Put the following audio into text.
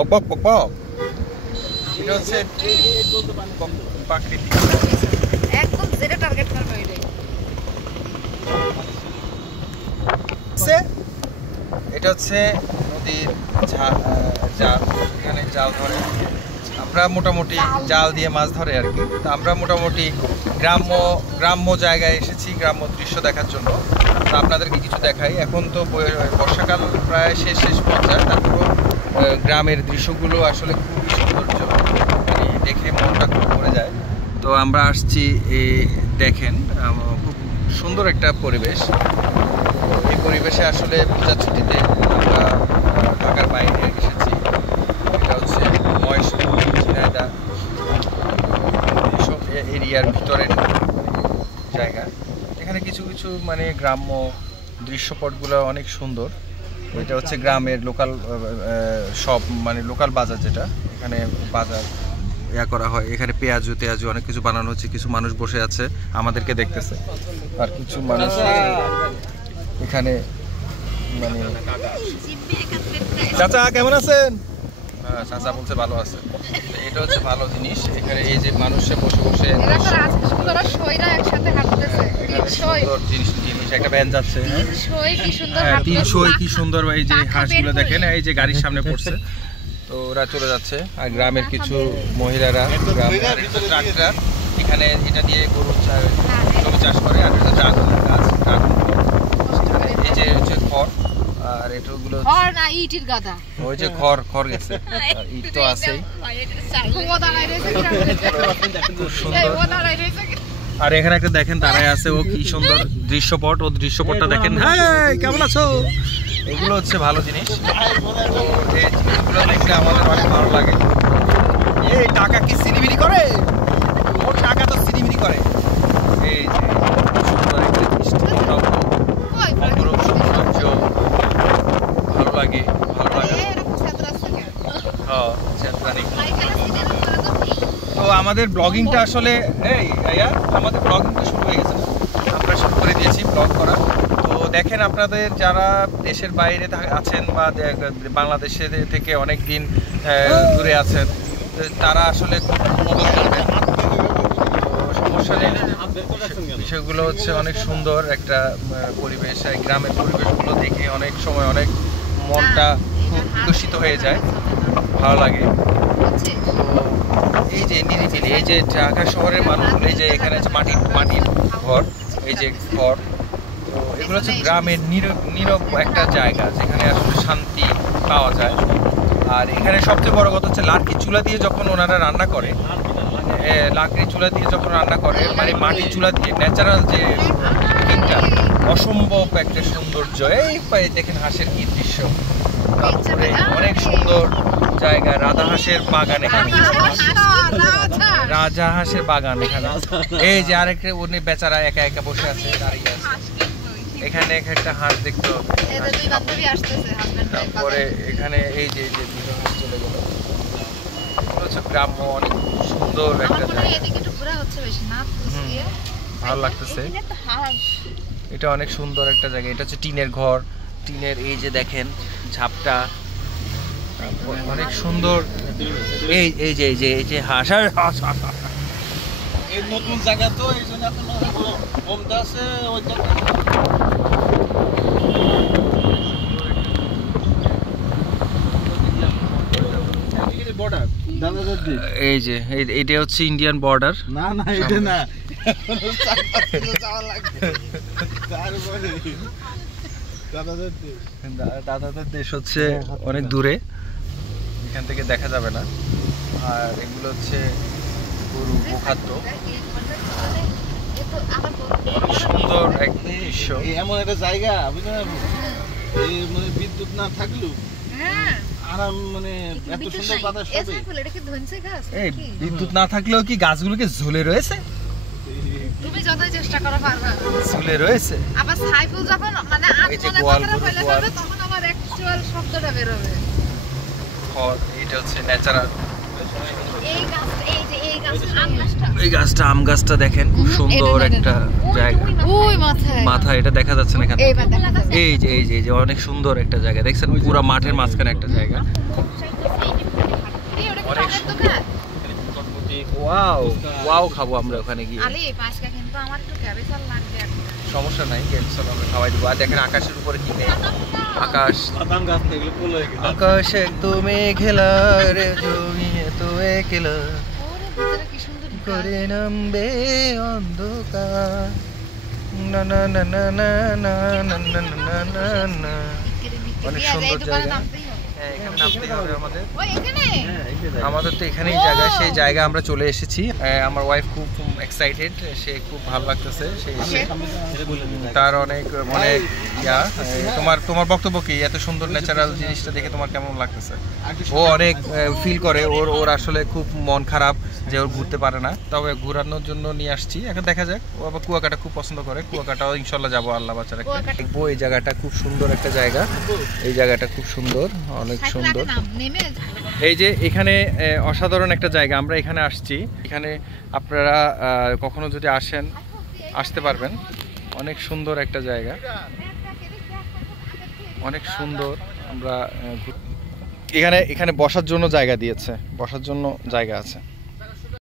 বক বক বক বক। এটা হচ্ছে প্রাকৃতিক, একদম যেটা টার্গেট করবে এটাই। এটা হচ্ছে নদীর জাল, এখানে জাল ধরে। আমরা মোটামুটি জাল দিয়ে মাছ ধরে আর কি। তো আমরা মোটামুটি গ্রাম্য জায়গায় এসেছি গ্রাম্য দৃশ্য দেখার জন্য। তো আপনাদেরকে কিছু দেখাই। এখন তো বর্ষাকাল প্রায় শেষ পর্যায়ে, তারপরও গ্রামের দৃশ্যগুলো আসলে খুবই সৌন্দর্য, মানে দেখে মনটা খুব ভরে যায়। তো আমরা আসছি, দেখেন খুব সুন্দর একটা পরিবেশ। এই পরিবেশে আসলে পূজার ছুটিতে আমরা ঢাকার বাইরে এসেছি। এটা হচ্ছে মহেশপুর, ঝিনাইদহ, এইসব এরিয়ার ভিতরের জায়গা। এখানে কিছু কিছু মানে গ্রাম্য দৃশ্যপটগুলো অনেক সুন্দর। এটা হচ্ছে গ্রামের লোকাল সব মানে লোকাল বাজার, যেটা এখানে বাজার করা হয়। এখানে পেঁয়াজু টেয়াজু অনেক কিছু বানানো হচ্ছে। কিছু মানুষ বসে আছে আমাদেরকে দেখতেছে, আর কিছু মানুষ এখানে মানে। চাচা কেমন আছেন? হ্যাঁ, চাচা বলছে ভালো আছে। এটা হচ্ছে ভালো জিনিস। এখানে এই যে মানুষে বসে বসে জিনিস একটা ভ্যান যাচ্ছে, কি সুন্দর। এই যে হাঁসগুলো দেখেন, এই যে গাড়ির সামনে পড়ছে, তো ওরা চলে যাচ্ছে। আর গ্রামের কিছু মহিলারা ট্রাক্টর এখানে এটা দিয়ে গরু জমি চাষ করে। আর এটা ড্রাগন গাছ, এই যে হচ্ছে খড়, আর এটাগুলো ইটের গাদা, ওই যে খড় গেছে, আর ইট তো আছেই। আর এখানে একটা দেখেন দাঁড়ায় আছে, ও কি সুন্দর দৃশ্যপট, ও দৃশ্যপটটা দেখেন। হ্যাঁ, কেমন আছো? এগুলো হচ্ছে ভালো জিনিস। তো এই জিনিসগুলো দেখলে আমাদের অনেক ভালো লাগে। এই টাকা কি সিনিমিনি করে? ওর টাকা তো সিনিমিনি করে। এই যে সুন্দর একটা দৃষ্টি, অপরূপ সৌন্দর্য, ভালো লাগে। তো আমাদের ব্লগিংটা আসলে আমাদের ব্লগিংটা শুরু হয়ে গেছে, আমরা শুরু করে দিয়েছি ব্লগ করা। তো দেখেন, আপনাদের যারা দেশের বাইরে আছেন বা বাংলাদেশে থেকে অনেক দিন দূরে আছেন, তারা আসলে খুব উপভোগ করবেন। সমস্যা নেই। বিষয়গুলো হচ্ছে অনেক সুন্দর একটা পরিবেশ। গ্রামের পরিবেশগুলো দেখে অনেক সময় অনেক মনটা খুব বিকশিত হয়ে যায়, ভালো লাগে। এই যে নিরিবিলি, এই যে ঢাকা শহরের মানুষগুলো, এই যে এখানে আছে মাটির ঘর, এই যে ঘর। তো এগুলো হচ্ছে গ্রামের নীরব একটা জায়গা, যেখানে আসলে শান্তি পাওয়া যায়। আর এখানে সবচেয়ে বড় কথা হচ্ছে লাকড়ি চুলা দিয়ে যখন ওনারা রান্না করে, মানে মাটির চুলা দিয়ে ন্যাচারাল যে কুকিংটা, অসম্ভব একটা সৌন্দর্য। এই দেখেন হাঁসের কি দৃশ্য। তারপরে অনেক সুন্দর জায়গা, রাজাহাঁসের বাগান এখানে, রাজাহাঁসের বাগান এখানে। এই যে আরেকটা উনি বেচারা একা একা বসে আছে, দাঁড়িয়ে আছে। এখানে একটা হাঁস দেখতে হবে। তারপরে এখানে এই যে দুটো হাঁস চলে গেল। হচ্ছে গ্রাম্য অনেক সুন্দর একটা জায়গা, ভালো লাগতেছে। এটা অনেক সুন্দর একটা জায়গা। এটা হচ্ছে টিনের ঘর, টিনের এই যে দেখেন ঝাপটা, অনেক সুন্দর। এই যে হাঁস, এই নতুন জায়গা তো এই জন্য কমতে আছে। এই যে এটা হচ্ছে ইন্ডিয়ান বর্ডার। না এটা না, দাদাদের দেশ হচ্ছে অনেক দূরে, এখান থেকে দেখা যাবে না। আর এগুলো হচ্ছে গরু গোখাদ্য। সুন্দর এক দৃশ্য, এমন একটা জায়গা বুঝলেন, মানে বিদ্যুৎ না থাকলেও আরাম, মানে এত সুন্দর বাতাস হবে। এই বিদ্যুৎ না থাকলেও কি গাছগুলোকে ঝুলে রয়েছে? তুমি যতই চেষ্টা করো পারবে, ঝুলে রয়েছে। আবার সাইফুল যখন মানে আত্মনে কথাটা বলে ফেলবে, তখন আবার অ্যাকচুয়াল শব্দটা বের হবে। এটা হচ্ছে ন্যাচারাল। এই গাছটা আম গাছটা দেখেন, খুব সুন্দর একটা জায়গা। ওই মাথায় এটা দেখা যাচ্ছে না এখানে। এই যে অনেক সুন্দর একটা জায়গা দেখছেন, পুরো মাঠের মাঝখানে একটা জায়গা। অনেক সুন্দর। ওয়াও ওয়াও খাবো আমরা ওখানে গিয়ে। আলি পাঁচটা কিন্তু আমার একটু ক্যাবেচাল লাগবে এখন। সমস্যা নাই, ক্যান্সার আমরা খাওয়াই দেবো। আর দেখেন আকাশের উপরে কি নেই, আকাশ আকাশে তুমি খেলা রে জমি তো একলা ওরে ভিতরে কি সুন্দর করে নামবে অন্ধকার না না না না না না না না না না না। অনেক সুন্দর জায়গা। হ্যাঁ, এখানে নামতেই হবে আমাদের। ওই এখানে আমাদের তো এখানেই জায়গা, সেই জায়গা আমরা চলে এসেছি। আমার ওয়াইফ খুব এক্সাইটেড, সে খুব ভালো লাগতেছে, সে এসে তার অনেক মানে তোমার বক্তব্য কি? এত সুন্দর ন্যাচারাল জিনিসটা দেখে তোমার কেমন লাগতেছে? ও অনেক ফিল করে, ওর আসলে খুব মন খারাপ যে ওর ঘুরতে পারে না, তবে ঘোরানোর জন্য নিয়ে আসছি। এখন দেখা যাক। ও আবার কুয়াকাটা খুব পছন্দ করে, কুয়াকাটাও ইনশাল্লাহ যাবো আল্লাহ বাচ্চারা দেখবো। এই জায়গাটা খুব সুন্দর একটা জায়গা, এই জায়গাটা খুব সুন্দর, অনেক সুন্দর। এই যে এখানে অসাধারণ একটা জায়গা, আমরা এখানে আসছি। এখানে আপনারা কখনো যদি আসেন আসতে পারবেন, অনেক সুন্দর একটা জায়গা, অনেক সুন্দর। আমরা এখানে বসার জন্য জায়গা দিয়েছে, বসার জন্য জায়গা আছে।